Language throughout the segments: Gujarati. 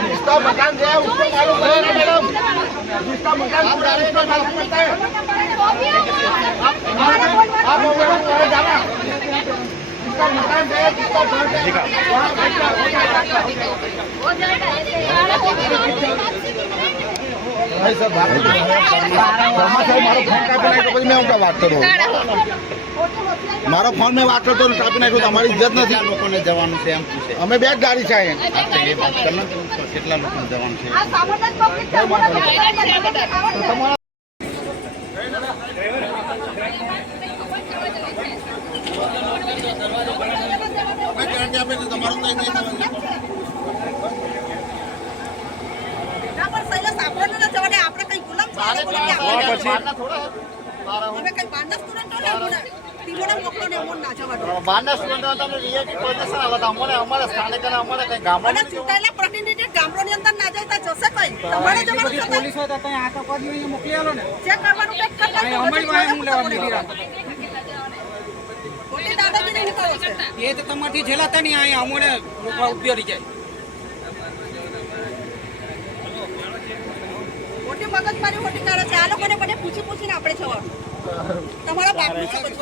जिसका मकान है उसको मालूम है मैडम, जिसका मकान पूरा है उसको मालूम पड़ता है। आप जाना जिसका मकान है जिसका घर है वहाँ भाई सब बात मारो फोन कापी नाखो तो मैं उनका बात करूँ मारो फोन में बात करतो कापी नाखो तो हमारी इज्जत नहीं। लोगों ने जवान से हम पूछे हमें बेग गाड़ी चाहिए बात करना कितना लोग जवान से પ્રતિનિધિ ગામડોની અંદર ના જાય તો જશે કઈ તમારે જવાનું પોલીસ હોય તો કઈ આતંકવાદીઓ મોકલી આલો ને ચેક કરવાનું ચેક કરતા અમારી પાસે હું લેવા નીકળ્યા ખોટી દાદાગીરી નીકળો છે એ તો તમારથી ઝેલાતા નહીં અહીંયા અમોને લોકો ઉભી જાય ખોટી મગજમારી ખોટી કરે છે આ લોકોને મને પૂછી પૂછીને આપણે જવાનું તમારા બાપનું છે બધું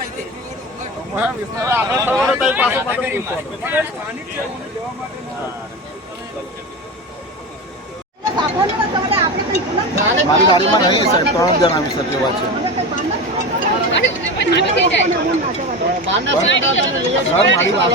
આવી મારી ગાડીમાં નહીં સાહેબ 3 જણ આવી શકે એવા છે સર મારી વાત